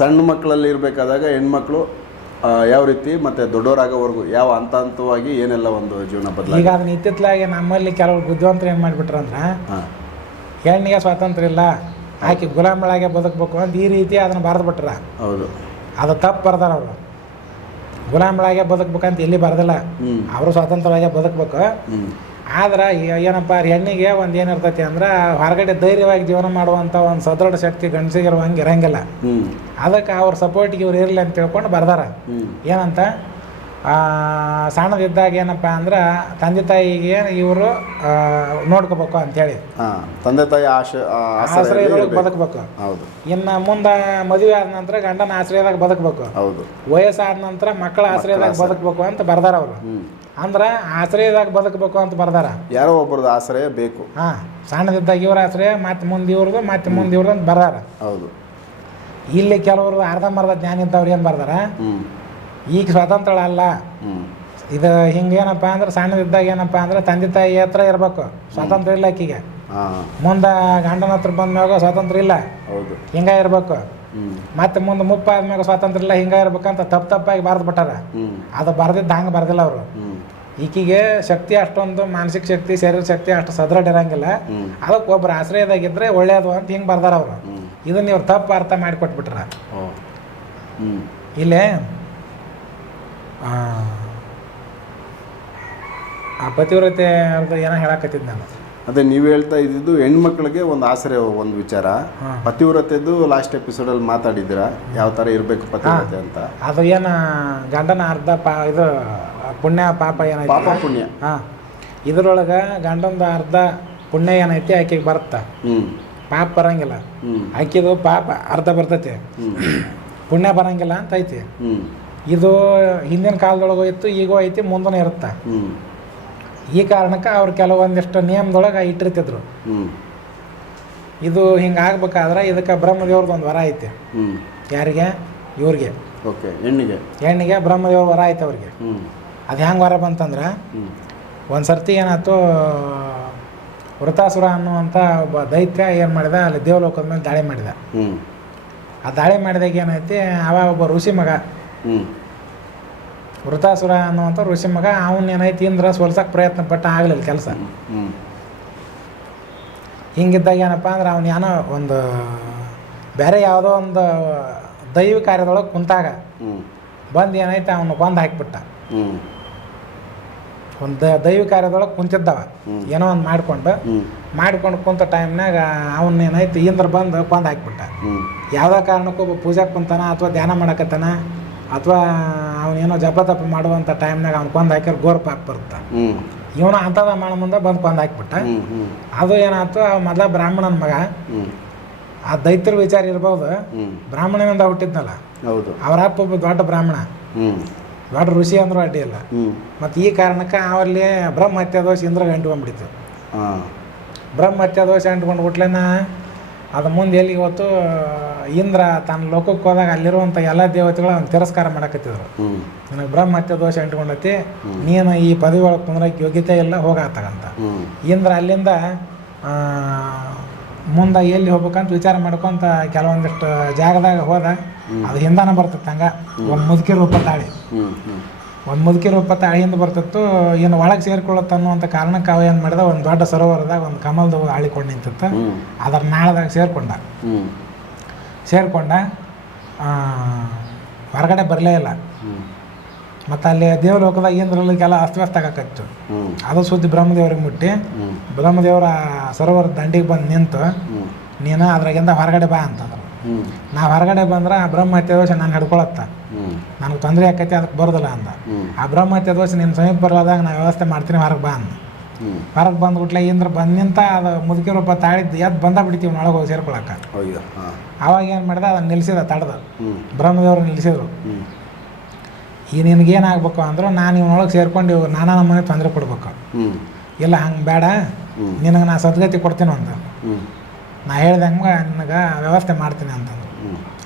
ಸಣ್ಣ ಮಕ್ಕಳಲ್ಲಿ ಇರಬೇಕಾದಾಗ ಹೆಣ್ಮಕ್ಳು ಯಾವ ರೀತಿ ಮತ್ತೆ ದೊಡ್ಡವರಾಗೋವರೆಗೂ ಯಾವ ಹಂತ ಹಂತವಾಗಿ ಏನೆಲ್ಲ ಒಂದು ಜೀವನ ಬದಲಾಗಿ ಈಗ ಅದನ್ನ ಇತ್ತಿತ್ತಲಾಗೆ ನಮ್ಮಲ್ಲಿ ಕೆಲವರು ಬುದ್ಧಿವಂತರು ಏನು ಮಾಡಿಬಿಟ್ರು ಅಂದ್ರೆ ಹೆಣ್ಣಿಗೆ ಸ್ವಾತಂತ್ರ್ಯ ಇಲ್ಲ ಆಕೆ ಗುಲಾಮಳಾಗೆ ಬದುಕಬೇಕು ಅಂತ ಈ ರೀತಿ ಅದನ್ನು ಬರೆದು ಬಿಟ್ರ ಹೌದು ಅದು ತಪ್ಪು ಬರ್ದಾರ ಅವರು ಗುಲಾಮಳಾಗೆ ಬದುಕಬೇಕಂತ ಎಲ್ಲಿ ಬರೆದಿಲ್ಲ ಅವರು ಸ್ವಾತಂತ್ರ್ಯವಾಗಿ ಬದುಕಬೇಕು ಆದ್ರೆ ಏನಪ್ಪ ರೀ ಹೆಣ್ಣಿಗೆ ಒಂದು ಏನಿರ್ತೈತಿ ಅಂದ್ರೆ ಹೊರಗಡೆ ಧೈರ್ಯವಾಗಿ ಜೀವನ ಮಾಡುವಂಥ ಒಂದು ಸದೃಢ ಶಕ್ತಿ ಗಂಡಸಿಗಿರುವಂಗೆ ಹಂಗೆ ಇರಂಗಿಲ್ಲ ಅದಕ್ಕೆ ಅವ್ರ ಸಪೋರ್ಟ್ಗೆ ಇವ್ರು ಇರಲಿ ಅಂತ ತಿಳ್ಕೊಂಡು ಬರ್ದಾರ ಏನಂತ ಸಣ್ಣದಿದ್ದಾಗ ಏನಪ್ಪ ಅಂದ್ರೆ ತಂದೆ ತಾಯಿಗೆ ಇವರು ನೋಡ್ಕೋಬೇಕು ಅಂತೇಳಿ ತಂದೆ ತಾಯಿ ಆಶೆ ಬದುಕಬೇಕು ಹೌದು ಇನ್ನು ಮುಂದೆ ಮದುವೆ ಆದ ನಂತರ ಗಂಡನ ಆಶ್ರಯದಾಗ ಬದುಕಬೇಕು ಹೌದು ವಯಸ್ಸಾದ ನಂತರ ಮಕ್ಕಳ ಆಶ್ರಯದಾಗ ಬದುಕಬೇಕು ಅಂತ ಬರ್ದಾರ ಅವರು ಅಂದ್ರೆ ಆಶ್ರಯದಾಗ ಬದುಕಬೇಕು ಅಂತ ಬರ್ದಾರ ಯಾರೋ ಒಬ್ಬರ ಆಶ್ರಯ ಬೇಕು ಹಾ ಸಣ್ಣದಿದ್ದಾಗ ಇವರ ಆಶ್ರಯ ಮತ್ತೆ ಮುಂದೆ ಇವ್ರದ್ದು ಮತ್ತೆ ಮುಂದೆ ಇವ್ರದ್ದು ಅಂತ ಬರ್ದಾರ ಹೌದು ಇಲ್ಲಿ ಕೆಲವರು ಅರ್ಧಂಬರ್ಧ ಜ್ಞಾನ ಇದ್ದವ್ರು ಏನು ಬರ್ದಾರ ಈಗ ಸ್ವಾತಂತ್ರ್ಯ ಅಲ್ಲ ಇದು ಹಿಂಗೇನಪ್ಪ ಅಂದ್ರೆ ಸಣ್ಣದಿದ್ದಾಗ ಏನಪ್ಪ ಅಂದ್ರೆ ತಂದೆ ತಾಯಿ ಹತ್ರ ಇರ್ಬೇಕು ಸ್ವಾತಂತ್ರ್ಯ ಇಲ್ಲ ಆಕಿಗೆ ಮುಂದೆ ಗಂಡನ ಹತ್ರ ಬಂದ್ಮ್ಯಾಗ ಸ್ವಾತಂತ್ರ್ಯ ಇಲ್ಲ ಹಿಂಗ ಇರಬೇಕು ಮತ್ತೆ ಮುಂದೆ ಮುಪ್ಪ ಆದ್ಮ್ಯಾಗ ಸ್ವಾತಂತ್ರ್ಯ ಇಲ್ಲ ಹಿಂಗ ಇರ್ಬೇಕಂತ ತಪ್ಪ ತಪ್ಪಾಗಿ ಬರೆದು ಬಿಟ್ಟಾರ ಅದು ಬರ್ದಿದ್ದ ಹಂಗೆ ಬರ್ದಿಲ್ಲ ಅವರು ಈಕಿಗೆ ಶಕ್ತಿ ಅಷ್ಟೊಂದು ಮಾನಸಿಕ ಶಕ್ತಿ ಶರೀರ ಶಕ್ತಿ ಅಷ್ಟು ಸದೃಢ ಇರಂಗಿಲ್ಲ ಅದಕ್ಕೆ ಒಬ್ರು ಆಶ್ರಯದಾಗಿದ್ರೆ ಒಳ್ಳೇದು ಅಂತ ಹಿಂಗೆ ಬರ್ದಾರ ಅವರು ಇದನ್ನ ಇವ್ರು ತಪ್ಪು ಅರ್ಥ ಮಾಡಿಕೊಟ್ಬಿಟ್ರ ಇಲ್ಲೇ ಆ ಪತಿವ್ರತೆ ಅರ್ಧ ಏನೋ ಹೇಳಕತ್ತಿದ್ ನಾನು ಅದೇ ನೀವು ಹೇಳ್ತಾ ಇದ್ದಿದ್ದು ಹೆಣ್ಮಕ್ಳಿಗೆ ಒಂದು ಆಸರೆ ಒಂದು ವಿಚಾರ ಪತಿವ್ರತೆದು ಲಾಸ್ಟ್ ಎಪಿಸೋಡಲ್ಲಿ ಮಾತಾಡಿದ್ರ ಯಾವ ಥರ ಇರಬೇಕು ಪತಿವ್ರತೆ ಅಂತ ಅದು ಏನು ಗಂಡನ ಅರ್ಧ ಪಾ ಇದು ಪುಣ್ಯ ಪಾಪ ಏನೈತಿ ಪಾಪ ಪುಣ್ಯ ಹಾಂ ಇದರೊಳಗೆ ಗಂಡನ ಅರ್ಧ ಪುಣ್ಯ ಏನೈತಿ ಆಕೆಗೆ ಬರುತ್ತಾ ಪಾಪ ಬರಂಗಿಲ್ಲ ಆಕೆದು ಪಾಪ ಅರ್ಧ ಬರ್ತೈತಿ ಪುಣ್ಯ ಬರಂಗಿಲ್ಲ ಅಂತ ಐತಿ ಇದು ಹಿಂದಿನ ಕಾಲದೊಳಗೂ ಇತ್ತು ಈಗೂ ಐತಿ ಮುಂದೂ ಇರುತ್ತೆ ಈ ಕಾರಣಕ್ಕೆ ಅವ್ರು ಕೆಲವೊಂದಿಷ್ಟು ನಿಯಮದೊಳಗೆ ಇಟ್ಟಿರ್ತಿದ್ರು ಇದು ಹಿಂಗ ಆಗ್ಬೇಕಾದ್ರೆ ಇದಕ್ಕೆ ಬ್ರಹ್ಮದೇವ್ರದ್ದು ಒಂದು ವರ ಐತಿ ಯಾರಿಗೆ ಇವ್ರಿಗೆ ಹೆಣ್ಣಿಗೆ ಹೆಣ್ಣಿಗೆ ಬ್ರಹ್ಮದೇವ್ರ ವರ ಐತೆ ಅವ್ರಿಗೆ ಅದು ಹೆಂಗೆ ವರ ಬಂತಂದ್ರೆ ಒಂದ್ಸರ್ತಿ ಏನಾಯ್ತು ವೃತಾಸುರ ಅನ್ನುವಂಥ ಒಬ್ಬ ದೈತ್ಯ ಏನು ಮಾಡಿದ ಅಲ್ಲಿ ದೇವಲೋಕದ ಮೇಲೆ ದಾಳಿ ಮಾಡಿದ ಆ ದಾಳಿ ಮಾಡಿದಾಗ ಏನೈತಿ ಅವ ಒಬ್ಬ ಋಷಿ ಮಗ ವೃತಾಸುರ ಅನ್ನುವಂಥ ಋಷಿ ಮಗ ಅವನ್ನ ಏನೈತಿ ಇಂದ್ರ ಸೋಲ್ಸಕ್ಕೆ ಪ್ರಯತ್ನ ಪಟ್ಟ ಆಗಲಿಲ್ಲ ಕೆಲಸ ಹಿಂಗಿದ್ದಾಗ ಏನಪ್ಪ ಅಂದ್ರೆ ಅವನು ಏನೋ ಒಂದು ಬೇರೆ ಯಾವುದೋ ಒಂದು ದೈವ ಕಾರ್ಯದೊಳಗೆ ಕುಂತಾಗ ಬಂದು ಏನೈತೆ ಅವನು ಬಂದು ಹಾಕಿಬಿಟ್ಟ ಒಂದು ದೈವ ಕಾರ್ಯದೊಳಗೆ ಕುಂತಿದ್ದವ ಏನೋ ಒಂದು ಮಾಡಿಕೊಂಡು ಮಾಡ್ಕೊಂಡು ಕುಂತ ಟೈಮ್ನಾಗ ಅವನ್ ಏನೈತಿ ಇಂದ್ರ ಬಂದು ಬಂದ್ ಹಾಕಿಬಿಟ್ಟ ಯಾವುದೋ ಕಾರಣಕ್ಕೂ ಪೂಜೆ ಕುಂತಾನ ಅಥವಾ ಧ್ಯಾನ ಮಾಡಕತ್ತಾನ ಅಥವಾ ಅವನೇನೋ ಜಪ ತಪ ಮಾಡುವಂಥ ಟೈಮ್ನಾಗ ಅವ್ನು ಕೊಂದು ಹಾಕಿದ್ರೆ ಗೋರ್ ಪಾಕ್ ಬರುತ್ತೆ ಇವನು ಅಂತದ ಮಾಡ ಮುಂದೆ ಬಂದು ಕೊಂದು ಹಾಕ್ಬಿಟ್ಟ ಅದು ಏನಾಯ್ತು ಆ ಮೊದಲ ಬ್ರಾಹ್ಮಣನ ಮಗ ಆ ದೈತ್ಯರ ವಿಚಾರ ಇರ್ಬೋದು ಬ್ರಾಹ್ಮಣನಿಂದ ಹುಟ್ಟಿದ್ನಲ್ಲ ಹೌದು ಅವರ ಅಪ್ಪ ಒಬ್ಬ ದೊಡ್ಡ ಬ್ರಾಹ್ಮಣ ದೊಡ್ಡ ಋಷಿ ಅಂದ್ರೂ ಅಡ್ಡಿ ಇಲ್ಲ ಮತ್ತು ಈ ಕಾರಣಕ್ಕೆ ಅವರಲ್ಲಿ ಬ್ರಹ್ಮ ಹತ್ಯೆ ದೋಷ ಇಂದ್ರಾಗ ಅಂಟ್ಕೊಂಡ್ಬಿಡ್ತು ಬ್ರಹ್ಮ ಹತ್ಯೆ ದೋಷ ಅಂಟ್ಕೊಂಡು ಅದು ಮುಂದೆ ಎಲ್ಲಿ ಇವತ್ತು ಇಂದ್ರ ತನ್ನ ಲೋಕಕ್ಕೆ ಹೋದಾಗ ಅಲ್ಲಿರುವಂಥ ಎಲ್ಲ ದೇವತೆಗಳು ಅವ್ನು ತಿರಸ್ಕಾರ ಮಾಡಕತ್ತಿದ್ರು ನನಗೆ ಬ್ರಹ್ಮತ್ಯ ದೋಷ ಇಟ್ಕೊಂಡತಿ ನೀನು ಈ ಪದವಿ ಒಳಗೆ ಕುಂದ್ರಕ್ಕೆ ಯೋಗ್ಯತೆ ಇಲ್ಲ ಹೋಗತ್ತಗಂತ ಇಂದ್ರ ಅಲ್ಲಿಂದ ಮುಂದೆ ಎಲ್ಲಿ ಹೋಗ್ಬೇಕಂತ ವಿಚಾರ ಮಾಡ್ಕೊಂತ ಕೆಲವೊಂದಿಷ್ಟು ಜಾಗದಾಗ ಹೋದ ಅದು ಹಿಂದಾನ ಬರ್ತಿತ್ತು ಹಂಗೆ ಒಂದು ಮುದುಕಿ ರೂಪ ತಾಳಿ ಒಂದು ಮುದುಕಿ ಪತ್ತ ಹಳಿಯಿಂದ ಬರ್ತಿತ್ತು ಏನು ಒಳಗೆ ಸೇರ್ಕೊಳ್ಳುತ್ತೆ ಅನ್ನುವಂಥ ಕಾರಣಕ್ಕೆ ಅವ ಏನು ಮಾಡಿದ ಒಂದು ದೊಡ್ಡ ಸರೋವರದಾಗ ಒಂದು ಕಮಲದ ಆಳಿಕೊಂಡು ನಿಂತಿತ್ತು ಅದರ ನಾಳದಾಗ ಸೇರ್ಕೊಂಡ ಸೇರಿಕೊಂಡ ಹೊರಗಡೆ ಬರಲೇ ಇಲ್ಲ ಮತ್ತು ಅಲ್ಲಿ ದೇವಲೋಕದಾಗ ಇಂದ್ರಲಿಕ್ಕೆಲ್ಲ ಅಸ್ತವ್ಯಸ್ತ ಆಗಕತ್ತು ಅದು ಸುದ್ದಿ ಬ್ರಹ್ಮದೇವ್ರಿಗೆ ಮುಟ್ಟಿ ಬ್ರಹ್ಮದೇವರ ಸರೋವರ ದಂಡಿಗೆ ಬಂದು ನಿಂತು ನೀನು ಅದ್ರಾಗಿಂದ ಹೊರಗಡೆ ಬಾ ಅಂತಂದ್ರು ನಾ ಹೊರಗಡೆ ಬಂದ್ರೆ ಬ್ರಹ್ಮ ಅತ್ಯದೋಷ ನಾನು ಹಿಡ್ಕೊಳತ್ತ ನನಗೆ ತೊಂದರೆ ಆಕೈತಿ ಅದಕ್ಕೆ ಬರೋದಿಲ್ಲ ಅಂದ ಆ ಬ್ರಹ್ಮಹತ್ಯ ದೋಷ ನಿನ್ನ ಸಮೀಪ ಬರಲಾದಾಗ ನಾನು ವ್ಯವಸ್ಥೆ ಮಾಡ್ತೀನಿ ಹೊರಗೆ ಬಾ ಅಂದ ಹೊರಗೆ ಬಂದು ಗುಟ್ಲೆ ಇಂದ್ರ ಬಂದಿಂತ ಅದು ರೂಪ ತಾಳಿದ್ದು ಎದ್ದು ಬಂದ ಬಿಡ್ತೀವಿ ಒಳಗೆ ಹೋಗಿ ಸೇರ್ಕೊಳಕ್ಕೆ ಅವಾಗ ಏನು ಮಾಡ್ದೆ ಅದನ್ನು ನಿಲ್ಲಿಸಿದ ತಡೆದ ಬ್ರಹ್ಮದೇವರು ನಿಲ್ಲಿಸಿದ್ರು ಈ ನಿನಗೇನಾಗ್ಬೇಕು ಅಂದ್ರೆ ನಾನು ಇವನೊಳಗೆ ಸೇರ್ಕೊಂಡು ನಾನಾ ನಮ್ಮನೆ ತೊಂದರೆ ಕೊಡ್ಬೇಕು ಇಲ್ಲ ಹಂಗೆ ಬೇಡ ನಿನಗೆ ನಾನು ಸದ್ಗತಿ ಕೊಡ್ತೀನಿ ಅಂತ ನಾ ಹೇಳ್ದಂಗೆ ನನಗೆ ವ್ಯವಸ್ಥೆ ಮಾಡ್ತೀನಿ ಅಂತಂದು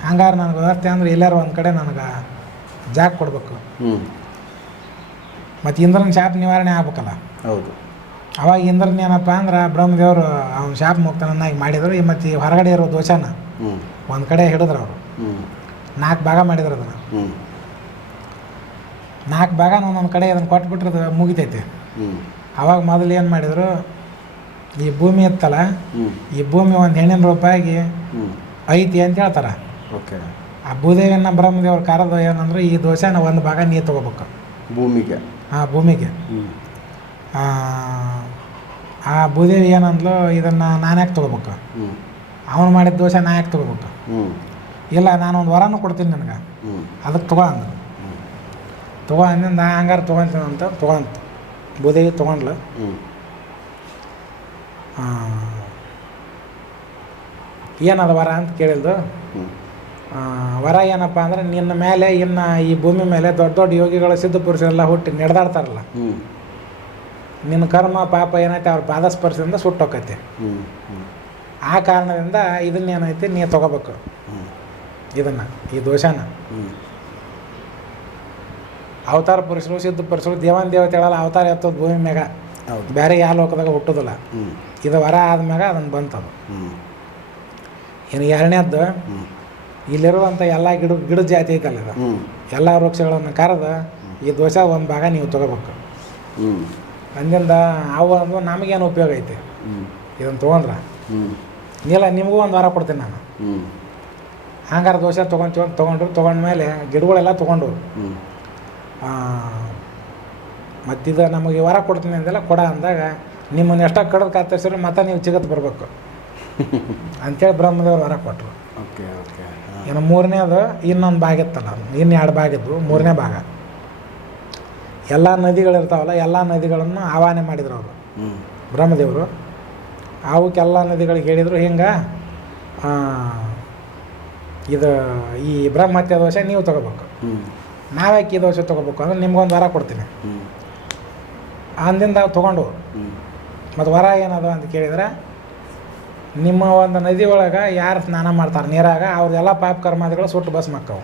ಹಂಗಾರೆ ನನಗೆ ವ್ಯವಸ್ಥೆ ಅಂದ್ರೆ ಎಲ್ಲಾರು ಒಂದು ಕಡೆ ನನಗೆ ಜಾಗ ಕೊಡಬೇಕು ಮತ್ತು ಇಂದ್ರನ ಶಾಪ ನಿವಾರಣೆ ಆಗ್ಬೇಕಲ್ಲ ಹೌದು ಅವಾಗ ಇಂದ್ರನ ಏನಪ್ಪ ಅಂದ್ರೆ ಬ್ರಹ್ಮದೇವರು ಅವ್ನ ಶಾಪ ಮುಕ್ತನನ್ನಾಗಿ ಮಾಡಿದರು ಮತ್ತು ಹೊರಗಡೆ ಇರೋ ದೋಷನ ಒಂದು ಕಡೆ ಹಿಡಿದ್ರು ಅವರು ನಾಲ್ಕು ಭಾಗ ಮಾಡಿದ್ರು ಅದನ್ನು ನಾಲ್ಕು ಭಾಗ ಒಂದೊಂದು ಕಡೆ ಅದನ್ನು ಕೊಟ್ಬಿಟ್ರೆ ಮುಗಿತೈತೆ ಅವಾಗ ಮೊದಲು ಏನು ಮಾಡಿದರು ಈ ಭೂಮಿ ಇತ್ತಲ್ಲ ಈ ಭೂಮಿ ಒಂದು ಹೆಣ್ಣಿನ ರೂಪಾಯಿಗೆ ಐತಿ ಅಂತ ಹೇಳ್ತಾರೆ ಓಕೆ ಆ ಭೂದೇವಿಯನ್ನ ಬ್ರಹ್ಮದೇವ್ರ ಕಾರದ ಏನಂದ್ರೆ ಈ ದೋಸೆನ ಒಂದು ಭಾಗ ನೀರು ತಗೋಬೇಕು ಭೂಮಿಗೆ ಆ ಭೂಮಿಗೆ ಆ ಭೂದೇವಿ ಏನಂದ್ಲು ಇದನ್ನು ನಾನ್ಯಾಕೆ ತಗೋಬೇಕು ಅವನು ಮಾಡಿದ ದೋಸೆ ನಾ ಯಾಕೆ ತಗೋಬೇಕು ಇಲ್ಲ ನಾನು ಒಂದು ವರನೂ ಕೊಡ್ತೀನಿ ನನಗೆ ಅದಕ್ಕೆ ತಗೋ ಅಂದ್ರು ತಗೋ ಅಂದಿಂದ ನಾ ಹಂಗಾರೆ ತೊಗೊತೀನಿ ಅಂತ ತೊಗೊಂತ ಭೂದೇವಿ ತೊಗೊಂಡ್ಲು ಏನದ ವರ ಅಂತ ಕೇಳಿದ್ದು ವರ ಏನಪ್ಪ ಅಂದ್ರೆ ನಿನ್ನ ಮೇಲೆ ಇನ್ನ ಈ ಭೂಮಿ ಮೇಲೆ ದೊಡ್ಡ ದೊಡ್ಡ ಯೋಗಿಗಳು ಸಿದ್ಧ ಪುರುಷರೆಲ್ಲ ಹುಟ್ಟಿ ನಡೆದಾಡ್ತಾರಲ್ಲ ನಿನ್ನ ಕರ್ಮ ಪಾಪ ಏನೈತೆ ಅವ್ರ ಪಾದಸ್ಪರ್ಶದಿಂದ ಸುಟ್ಟೋಕೈತೆ ಆ ಕಾರಣದಿಂದ ಇದನ್ನೇನೈತಿ ನೀ ತಗೋಬೇಕು ಇದನ್ನ ಈ ದೋಷನ ಅವತಾರ ಪುರುಷರು ಸಿದ್ಧ ಪುರುಷರು ದೇವನ ದೇವತೆ ಹೇಳಲ್ಲ ಅವತಾರ ಎತ್ತೋದು ಭೂಮಿ ಮ್ಯಾಗ ಬೇರೆ ಯಾವ ಲೋಕದಾಗ ಹುಟ್ಟೋದಿಲ್ಲ ಇದು ವರ ಆದ್ಮ್ಯಾಗ ಅದನ್ನು ಬಂತದು ಇನ್ನು ಎರಡನೇದ್ದು ಇಲ್ಲಿರುವಂಥ ಎಲ್ಲ ಗಿಡ ಗಿಡ ಜಾತಿ ಐತಲ್ಲ ಇದು ಎಲ್ಲ ವೃಕ್ಷಗಳನ್ನು ಕರೆದು ಈ ದೋಷ ಒಂದು ಭಾಗ ನೀವು ತಗೋಬೇಕು ಅಂದಿಂದ ಅವು ಅಂದ್ರೆ ನಮಗೇನು ಉಪಯೋಗ ಐತೆ ಇದನ್ನು ತೊಗೊಂಡ್ರ ಇಲ್ಲ ನಿಮಗೂ ಒಂದು ವಾರ ಕೊಡ್ತೀನಿ ನಾನು ಹಂಗಾರ ದೋಷ ತೊಗೊಂತೀವಿ ತಗೊಂಡ್ರು ತೊಗೊಂಡ್ರು ತೊಗೊಂಡ್ಮೇಲೆ ಗಿಡಗಳೆಲ್ಲ ತೊಗೊಂಡು ಮತ್ತಿದ ನಮಗೆ ವಾರ ಕೊಡ್ತೀನಿ ಅಂದೆಲ್ಲ ಕೊಡ ಅಂದಾಗ ನಿಮ್ಮನ್ನು ಎಷ್ಟೋ ಕಡೋದು ಕಾತರಿಸಿದ್ರೆ ಮತ್ತೆ ನೀವು ಚಿಗತ್ ಬರಬೇಕು ಅಂತೇಳಿ ಬ್ರಹ್ಮದೇವರು ವರ ಕೊಟ್ಟರು ಓಕೆ ಓಕೆ ಇನ್ನು ಅದು ಇನ್ನೊಂದು ಭಾಗ ಇತ್ತಲ್ಲ ಇನ್ನು ಎರಡು ಭಾಗ ಇದ್ವು ಮೂರನೇ ಭಾಗ ಎಲ್ಲ ನದಿಗಳು ಇರ್ತಾವಲ್ಲ ಎಲ್ಲ ನದಿಗಳನ್ನು ಆಹ್ವಾನೆ ಮಾಡಿದ್ರು ಅವರು ಬ್ರಹ್ಮದೇವರು ಅವಕ್ಕೆಲ್ಲ ನದಿಗಳಿಗೆ ಹೇಳಿದರು ಹಿಂಗೆ ಇದು ಈ ಬ್ರಹ್ಮತ್ಯ ದೋಷ ನೀವು ತೊಗೋಬೇಕು ನಾವ್ಯಾಕೆ ಈ ದೋಷ ತಗೋಬೇಕು ಅಂದ್ರೆ ನಿಮ್ಗೊಂದು ವರ ಕೊಡ್ತೀನಿ ಅಂದಿಂದ ತೊಗೊಂಡು ಮತ್ತು ವರ ಏನದು ಅಂತ ಕೇಳಿದರೆ ನಿಮ್ಮ ಒಂದು ನದಿ ಒಳಗೆ ಯಾರು ಸ್ನಾನ ಮಾಡ್ತಾರೆ ನೀರಾಗ ಅವ್ರದೆಲ್ಲ ಪಾಪ ಕರ್ಮಾದಿಗಳು ಸುಟ್ಟು ಬಸ್ ಮಕ್ಕವು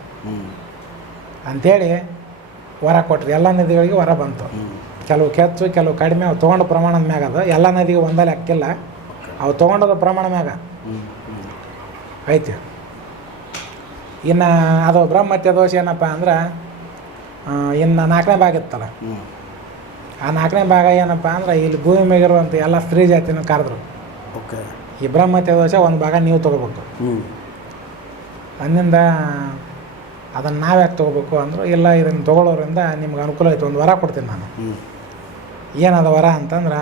ಅಂಥೇಳಿ ವರ ಕೊಟ್ಟರೆ ಎಲ್ಲ ನದಿಗಳಿಗೆ ವರ ಬಂತು ಕೆಲವು ಕೆಚ್ಚು ಕೆಲವು ಕಡಿಮೆ ಅವು ತೊಗೊಂಡು ಪ್ರಮಾಣದ ಮ್ಯಾಗ ಅದು ಎಲ್ಲ ನದಿಗೆ ಒಂದಲ್ಲಿ ಹಾಕಿಲ್ಲ ಅವು ತೊಗೊಂಡದ ಪ್ರಮಾಣ ಮ್ಯಾಗ ಐತಿ ಇನ್ನು ಅದು ಬ್ರಹ್ಮತ್ಯ ದೋಷ ಏನಪ್ಪ ಅಂದ್ರೆ ಇನ್ನು ನಾಲ್ಕನೇ ಭಾಗ ಇತ್ತಲ್ಲ ಆ ನಾಲ್ಕನೇ ಭಾಗ ಏನಪ್ಪ ಅಂದ್ರೆ ಇಲ್ಲಿ ಭೂಮಿ ಮೇಗಿರುವಂಥ ಎಲ್ಲ ಸ್ತ್ರೀ ಜಾತಿನ ಕರೆದ್ರು ಓಕೆ ಬ್ರಹ್ಮ ಮತೇದೋಶ ಒಂದು ಭಾಗ ನೀವು ತೊಗೋಬೇಕು ಅಂದಿಂದ ಅದನ್ನು ನಾವ್ಯಾಕೆ ಯಾಕೆ ತೊಗೋಬೇಕು ಅಂದ್ರೆ ಇಲ್ಲ ಇದನ್ನು ತೊಗೊಳ್ಳೋರಿಂದ ನಿಮ್ಗೆ ಅನುಕೂಲ ಆಯಿತು ಒಂದು ವರ ಕೊಡ್ತೀನಿ ನಾನು ಏನದ ವರ ಅಂತಂದ್ರೆ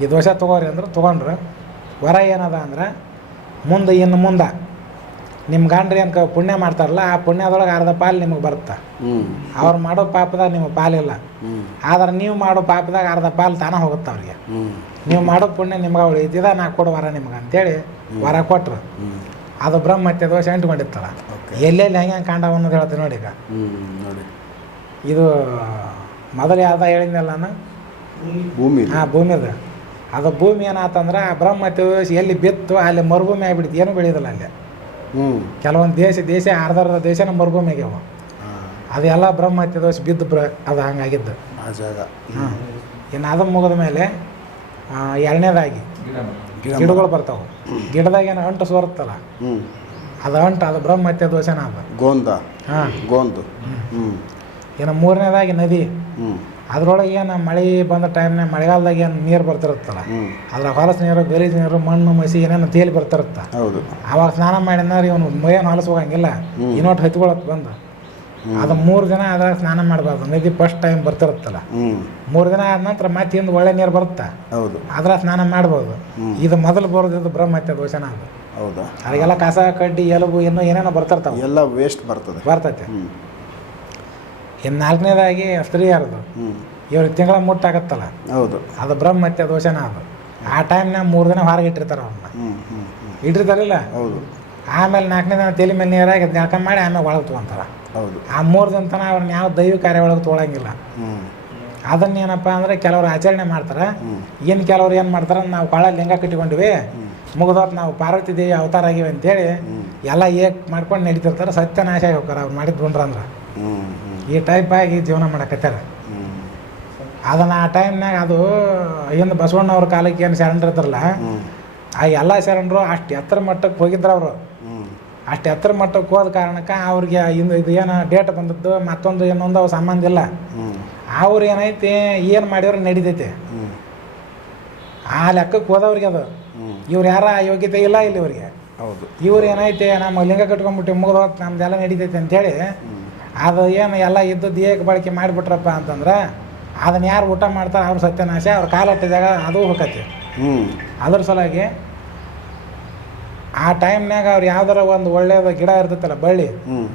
ಈ ದೋಷ ತೊಗೋರಿ ಅಂದ್ರೆ ತೊಗೊಂಡ್ರು ವರ ಏನದ ಅಂದ್ರೆ ಮುಂದೆ ಇನ್ನು ಮುಂದೆ ನಿಮ್ಮ ಗಂಡ್ರಿ ಅಂತ ಪುಣ್ಯ ಮಾಡ್ತಾರಲ್ಲ ಆ ಪುಣ್ಯದೊಳಗೆ ಅರ್ಧ ಪಾಲು ನಿಮಗೆ ಬರುತ್ತೆ ಅವ್ರು ಮಾಡೋ ಪಾಪದಾಗ ನಿಮಗೆ ಪಾಲಿಲ್ಲ ಆದ್ರೆ ನೀವು ಮಾಡೋ ಪಾಪದಾಗ ಅರ್ಧ ಪಾಲು ತಾನೇ ಹೋಗುತ್ತೆ ಅವ್ರಿಗೆ ನೀವು ಮಾಡೋ ಪುಣ್ಯ ನಿಮ್ಗೆ ಅವಳು ಇದ್ದಿದ ನಾ ಕೊಡು ವರ ನಿಮ್ಗೆ ಅಂತೇಳಿ ವರ ಕೊಟ್ರು ಅದು ಬ್ರಹ್ಮತ್ಯ ದೋಷ ಅಂಟ್ಕೊಂಡಿರ್ತಲ್ಲ ಎಲ್ಲೆಲ್ಲಿ ಹೆಂಗೆ ಹೆಂಗೆ ಕಾಂಡವ ಅನ್ನೋದು ಹೇಳ್ತೀನಿ ನೋಡಿ ಈಗ ಇದು ಮೊದಲು ಯಾವ್ದು ಹೇಳಿದ್ನಲ್ಲ ನಾನು ಭೂಮಿ ಹಾಂ ಭೂಮಿದು ಅದು ಭೂಮಿ ಏನಾತಂದ್ರೆ ಆ ದೋಷ ಎಲ್ಲಿ ಬಿತ್ತು ಅಲ್ಲಿ ಮರುಭೂಮಿ ಆಗಿಬಿಡ್ತು ಏನು ಬೆಳೆಯೋದಿಲ್ಲ ಅಲ್ಲಿ ಕೆಲವೊಂದು ದೇಶ ದೇಶ ಅರ್ಧ ದೇಶನ ಆಗ್ಯಾವ ಅದೆಲ್ಲ ಬ್ರಹ್ಮ ದೋಷ ಬಿದ್ದು ಬ್ರ ಅದು ಹಂಗಾಗಿದ್ದು ಹಾಂ ಇನ್ನು ಅದು ಮುಗಿದ ಮೇಲೆ ಎರಡನೇದಾಗಿ ಗಿಡಗಳು ಬರ್ತಾವೆ ಗಿಡದಾಗ ಏನು ಅಂಟು ಸೋರುತ್ತಲ್ಲ ಅದು ಅಂಟು ಅದು ಹತ್ಯ ದೋಷನ ಅದು ಗೋಂದ ಹಾಂ ಗೋಂದು ಹ್ಞೂ ಇನ್ನು ಮೂರನೇದಾಗಿ ನದಿ ಅದ್ರೊಳಗೆ ಏನು ಮಳೆ ಬಂದ ಟೈಮ್ನಾಗ ಮಳೆಗಾಲದಾಗ ಏನು ನೀರು ಬರ್ತಿರುತ್ತಲ್ಲ ಅದ್ರ ಹೊಲಸು ನೀರು ಗಲೀಜು ನೀರು ಮಣ್ಣು ಮಸಿ ಏನೇನು ತೇಲಿ ಬರ್ತಿರುತ್ತೆ ಹೌದು ಅವಾಗ ಸ್ನಾನ ಮಾಡಿದ್ರೆ ಇವನು ಮೈಯನ್ನು ಹೊಲಸು ಹೋಗಂಗಿಲ್ಲ ಇನ್ನೊಟ್ಟು ಹತ್ಕೊಳಕ್ಕೆ ಬಂದು ಅದು ಮೂರು ದಿನ ಅದ್ರಾಗ ಸ್ನಾನ ಮಾಡಬಾರ್ದು ನದಿ ಫಸ್ಟ್ ಟೈಮ್ ಬರ್ತಿರುತ್ತಲ್ಲ ಮೂರು ದಿನ ಆದ ನಂತರ ಮತ್ತೆ ಇಂದು ಒಳ್ಳೆ ನೀರು ಬರುತ್ತೆ ಹೌದು ಅದ್ರಾಗ ಸ್ನಾನ ಮಾಡ್ಬೋದು ಇದು ಮೊದಲು ಬರೋದು ಬ್ರಹ್ಮ ಬ್ರಹ್ಮತ್ಯ ದೋಷನ ಅದು ಹೌದು ಅದಕ್ಕೆಲ್ಲ ಕಸ ಕಡ್ಡಿ ಎಲುಬು ಇನ್ನೂ ಏನೇನೋ ಬರ್ತಿರ್ತಾವೆ ಎಲ್ಲ ವೇಸ್ಟ್ ಬರ್ತದೆ ಬರ್ತೈತೆ ಇನ್ನು ನಾಲ್ಕನೇದಾಗಿ ಸ್ತ್ರೀಯರದು ಇವ್ರಿಗೆ ತಿಂಗಳ ಮುಟ್ಟಾಗತ್ತಲ್ಲ ಹೌದು ಅದು ಬ್ರಹ್ಮತ್ಯ ದೋಷನ ಅದು ಆ ಟೈಮ್ನಾಗ ಮೂರು ದಿನ ಹೊರಗೆ ಇಟ್ಟಿರ್ತಾರೆ ಅವ್ರನ್ನ ಇಟ್ಟಿರ್ತಾರಿಲ್ಲ ಹೌದು ಆಮೇಲೆ ನಾಲ್ಕನೇ ದಿನ ತಲೆ ಮೇಲೆ ನೀರಾಗಿ ನೆಳ್ಕ ಮಾಡಿ ಆಮೇಲೆ ಒಳಗೆ ತೊಗೊಂತಾರೆ ಹೌದು ಆ ಮೂರು ದಿನ ತನಕ ಅವ್ರನ್ನ ಯಾವ ದೈವ ಕಾರ್ಯ ಒಳಗೆ ತೊಗೊಳಂಗಿಲ್ಲ ಅದನ್ನೇನಪ್ಪ ಅಂದರೆ ಕೆಲವರು ಆಚರಣೆ ಮಾಡ್ತಾರೆ ಏನು ಕೆಲವ್ರು ಏನು ಮಾಡ್ತಾರೆ ನಾವು ಭಾಳ ಲಿಂಗ ಕಟ್ಟಿಕೊಂಡ್ವಿ ಮುಗ್ದೋತ್ ನಾವು ಪಾರ್ವತಿ ದೇವಿ ಅವತಾರ ಆಗಿವೆ ಅಂತೇಳಿ ಎಲ್ಲ ಏಕ್ ಮಾಡ್ಕೊಂಡು ನಡೀತಿರ್ತಾರೆ ಸತ್ಯನಾಶ ಆಗಿ ಹೋಗ್ತಾರೆ ಅವ್ರು ಮಾಡಿದ್ದು ಅಂದ್ರೆ ಈ ಟೈಪ್ ಆಗಿ ಜೀವನ ಮಾಡಕತ್ತಾರ ಅದನ್ನು ಆ ಟೈಮ್ನಾಗ ಅದು ಏನು ಬಸವಣ್ಣವ್ರ ಕಾಲಕ್ಕೆ ಏನು ಶರಣರು ಇದ್ರಲ್ಲ ಆ ಎಲ್ಲ ಶರಣರು ಅಷ್ಟು ಎತ್ತರ ಮಟ್ಟಕ್ಕೆ ಹೋಗಿದ್ರು ಅವರು ಅಷ್ಟು ಎತ್ತರ ಮಟ್ಟಕ್ಕೆ ಹೋದ ಕಾರಣಕ್ಕೆ ಅವ್ರಿಗೆ ಇಂದು ಇದು ಏನು ಡೇಟ್ ಬಂದದ್ದು ಮತ್ತೊಂದು ಇನ್ನೊಂದು ಅವು ಸಂಬಂಧ ಇಲ್ಲ ಅವ್ರು ಏನೈತಿ ಏನು ಮಾಡಿದ್ರು ನಡೀತೈತಿ ಆ ಲೆಕ್ಕಕ್ಕೆ ಹೋದವ್ರಿಗೆ ಅದು ಇವ್ರು ಯಾರ ಯೋಗ್ಯತೆ ಇಲ್ಲ ಇಲ್ಲಿ ಇವರಿಗೆ ಹೌದು ಇವ್ರು ಏನೈತೆ ನಮ್ಮ ಲಿಂಗ ಕಟ್ಕೊಂಡ್ಬಿಟ್ಟು ಮುಗಿದ ಹೋಗ್ತು ನಮ್ದೆಲ್ಲ ನಡೀತೈತೆ ಹೇಳಿ ಅದು ಏನು ಎಲ್ಲ ಇದ್ದದ್ದು ದೇಹಕ್ಕೆ ಬಳಕೆ ಮಾಡಿಬಿಟ್ರಪ್ಪ ಅಂತಂದ್ರೆ ಅದನ್ನ ಯಾರು ಊಟ ಮಾಡ್ತಾರೆ ಅವ್ರ ಸತ್ಯನಾಶ ಅವ್ರ ಕಾಲಟ್ಟಿದಾಗ ಅದು ಹೋಗತ್ತೆ ಅದ್ರ ಸಲುವಾಗಿ ಆ ಟೈಮ್ನಾಗ ಅವ್ರು ಯಾವ್ದಾರ ಒಂದು ಒಳ್ಳೆಯದ ಗಿಡ ಇರ್ತೈತಲ್ಲ ಬಳ್ಳಿ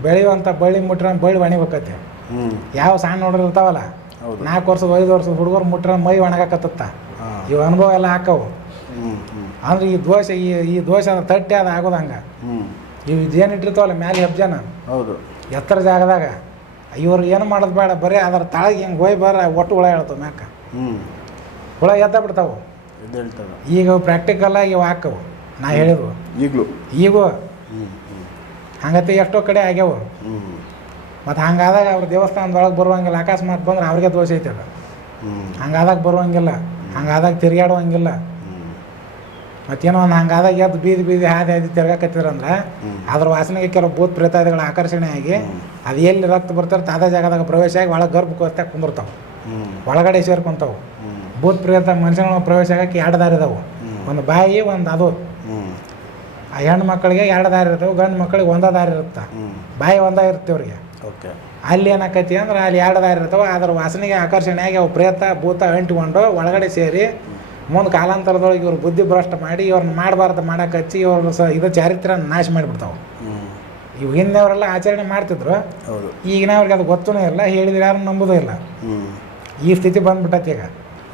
ಬೆಳೆಯುವಂಥ ಬಳ್ಳಿ ಮುಟ್ರ ಬಳ್ಳಿ ಒಣಗಿ ಹೋಗತ್ತೆ ಯಾವ ಸಣ್ಣ ನೋಡ್ರಿ ಇರ್ತಾವಲ್ಲ ನಾಲ್ಕು ವರ್ಷದ ಐದು ವರ್ಷದ ಹುಡುಗರು ಮುಟ್ರ ಮೈ ಒಣಗಾಕತ್ತ ಇವು ಅನುಭವ ಎಲ್ಲ ಹಾಕವು ಅಂದ್ರೆ ಈ ದೋಸೆ ಈ ಈ ದೋಸೆ ತಟ್ಟೆ ಅದು ಆಗೋದು ಹಂಗೆ ಇವು ಇದೇನು ಇಟ್ಟಿರ್ತಾವಲ್ಲ ಮ್ಯಾಲೆ ಹೆಬ್ಜನ ಹೌದು ಎತ್ತರ ಜಾಗದಾಗ ಇವರು ಏನು ಮಾಡೋದು ಬೇಡ ಬರೀ ಅದರ ತಾಳಿಗೆ ಹಿಂಗೆ ಹೋಗಿ ಬರ ಒಟ್ಟು ಹುಳ ಹೇಳ್ತಾವೆ ಮ್ಯಾಕ ಹುಳ ಎದ್ದ ಬಿಡ್ತಾವೆ ಈಗ ಪ್ರಾಕ್ಟಿಕಲ್ ಆಗಿ ಹಾಕವು ನಾ ಹೇಳಿದ್ವು ಈಗಲೂ ಈಗ ಹಂಗತಿ ಎಷ್ಟೋ ಕಡೆ ಆಗ್ಯಾವ ಮತ್ತು ಹಂಗಾದಾಗ ಅವ್ರ ದೇವಸ್ಥಾನದೊಳಗೆ ಬರುವಂಗಿಲ್ಲ ಅಕಸ್ಮಾತ್ ಬಂದ್ರೆ ಅವ್ರಿಗೆ ದೋಷ ಐತೆ ಹಂಗಾದಾಗ ಬರುವಂಗಿಲ್ಲ ಹಂಗಾದಾಗ ತಿರ್ಗಾಡುವಂಗಿಲ್ಲ ಮತ್ತೇನೋ ಒಂದು ಹಂಗಾದಾಗ ಎದ್ದು ಬೀದಿ ಬೀದಿ ಹಾದಿ ಹಾದಿ ಅದ್ರ ವಾಸನೆಗೆ ಕೆಲವು ಭೂತ್ ಪ್ರೇತಾದಿಗಳ ಆಕರ್ಷಣೆ ಆಗಿ ಅದು ಎಲ್ಲಿ ರಕ್ತ ಬರ್ತಾರೆ ಅದೇ ಜಾಗದಾಗ ಪ್ರವೇಶ ಆಗಿ ಒಳಗೆ ಗರ್ಭ ಕೊತ್ತಾಗ ಕುಂದಿರ್ತಾವೆ ಒಳಗಡೆ ಸೇರ್ಕೊಂತಾವೆ ಭೂತ್ ಪ್ರೇತ ಮನುಷ್ಯನ ಪ್ರವೇಶ ಆಗಕ್ಕೆ ಎರಡು ದಾರಿ ಇದಾವೆ ಒಂದು ಬಾಯಿ ಒಂದು ಅದು ಆ ಹೆಣ್ಣು ಮಕ್ಕಳಿಗೆ ಎರಡು ದಾರಿ ಇರ್ತಾವೆ ಗಂಡು ಮಕ್ಕಳಿಗೆ ಒಂದೇ ದಾರಿ ಇರುತ್ತೆ ಬಾಯಿ ಒಂದೇ ಇರುತ್ತೆ ಅವ್ರಿಗೆ ಓಕೆ ಅಲ್ಲಿ ಏನಾಕತಿ ಅಂದ್ರೆ ಅಲ್ಲಿ ಎರಡು ದಾರಿ ಇರ್ತಾವೆ ಅದ್ರ ವಾಸನೆಗೆ ಆಗಿ ಅವು ಪ್ರೇತ ಭೂತ ಅಂಟಿಕೊಂಡು ಒಳಗಡೆ ಸೇರಿ ಮುಂದೆ ಕಾಲಾಂತರದೊಳಗೆ ಇವ್ರು ಬುದ್ಧಿ ಭ್ರಷ್ಟ ಮಾಡಿ ಇವ್ರನ್ನ ಮಾಡಬಾರ್ದು ಮಾಡೋಕೆ ಹಚ್ಚಿ ಇವ್ರ ಸ ಇದು ಚಾರಿತ್ರ ನಾಶ ಮಾಡಿಬಿಡ್ತಾವೆ ಇವು ಹಿಂದೆಯವರೆಲ್ಲ ಆಚರಣೆ ಮಾಡ್ತಿದ್ರು ಹೌದು ಅವ್ರಿಗೆ ಅದು ಗೊತ್ತೂ ಇಲ್ಲ ಹೇಳಿದ್ರೆ ಯಾರು ನಂಬುದೂ ಇಲ್ಲ ಈ ಸ್ಥಿತಿ ಬಂದ್ಬಿಟ್ಟತಿ ಈಗ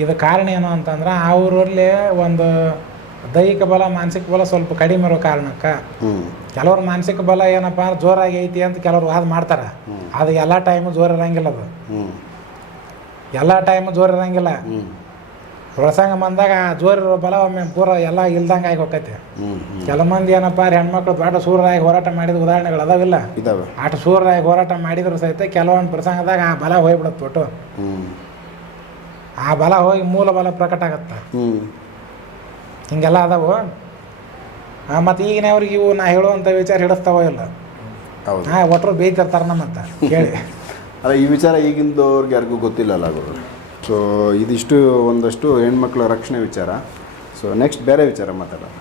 ಇದು ಕಾರಣ ಏನು ಅಂತಂದ್ರೆ ಅವರಲ್ಲಿ ಒಂದು ದೈಹಿಕ ಬಲ ಮಾನಸಿಕ ಬಲ ಸ್ವಲ್ಪ ಕಡಿಮೆ ಇರೋ ಕಾರಣಕ್ಕೆ ಕೆಲವ್ರ ಮಾನಸಿಕ ಬಲ ಏನಪ್ಪ ಅಂದ್ರೆ ಜೋರಾಗಿ ಐತಿ ಅಂತ ಕೆಲವರು ವಾದ ಮಾಡ್ತಾರೆ ಅದು ಎಲ್ಲ ಟೈಮು ಜೋರ ಇರಂಗಿಲ್ಲ ಅದು ಎಲ್ಲ ಟೈಮು ಜೋರು ಇರಂಗಿಲ್ಲ ಪ್ರಸಂಗ ಬಂದಾಗ ಜೋರಿರೋ ಬಲ ಒಮ್ಮೆ ಪೂರ ಎಲ್ಲ ಇಲ್ದಂಗೆ ಆಗಿ ಹೋಗೈತೆ ಕೆಲವು ಮಂದಿ ಏನಪ್ಪ ರೀ ಹೆಣ್ಮಕ್ಳು ಆಟ ಸೂರ್ಯರಾಗಿ ಹೋರಾಟ ಮಾಡಿದ ಉದಾಹರಣೆಗಳು ಅದಾವಿಲ್ಲ ಆಟ ಸೂರ್ಯರಾಗಿ ಹೋರಾಟ ಮಾಡಿದ್ರು ಸಹಿತ ಕೆಲವೊಂದು ಪ್ರಸಂಗದಾಗ ಆ ಬಲ ಹೋಗ್ಬಿಡುತ್ತೆ ಒಟ್ಟು ಆ ಬಲ ಹೋಗಿ ಮೂಲ ಬಲ ಪ್ರಕಟ ಆಗತ್ತೆ ಹಿಂಗೆಲ್ಲ ಅದಾವು ಮತ್ತು ಅವ್ರಿಗೆ ಇವು ನಾ ಹೇಳುವಂಥ ವಿಚಾರ ಹಿಡಿಸ್ತಾವೋ ಇಲ್ಲ ಹಾಂ ಒಟ್ಟರು ಬೇಯ್ತಿರ್ತಾರೆ ನಮ್ಮ ಅಂತ ಹೇಳಿ ಅಲ್ಲ ಈ ವಿಚಾರ ಈಗಿಂದವ್ರಿಗೆ ಯಾರಿಗೂ ಗೊತ್ತಿಲ್ಲಲ್ಲ ಅವರು ಸೊ ಇದಿಷ್ಟು ಒಂದಷ್ಟು ಹೆಣ್ಮಕ್ಳ ರಕ್ಷಣೆ ವಿಚಾರ ಸೊ ನೆಕ್ಸ್ಟ್ ಬೇರೆ ವಿಚಾರ ಮಾತಾಡೋಣ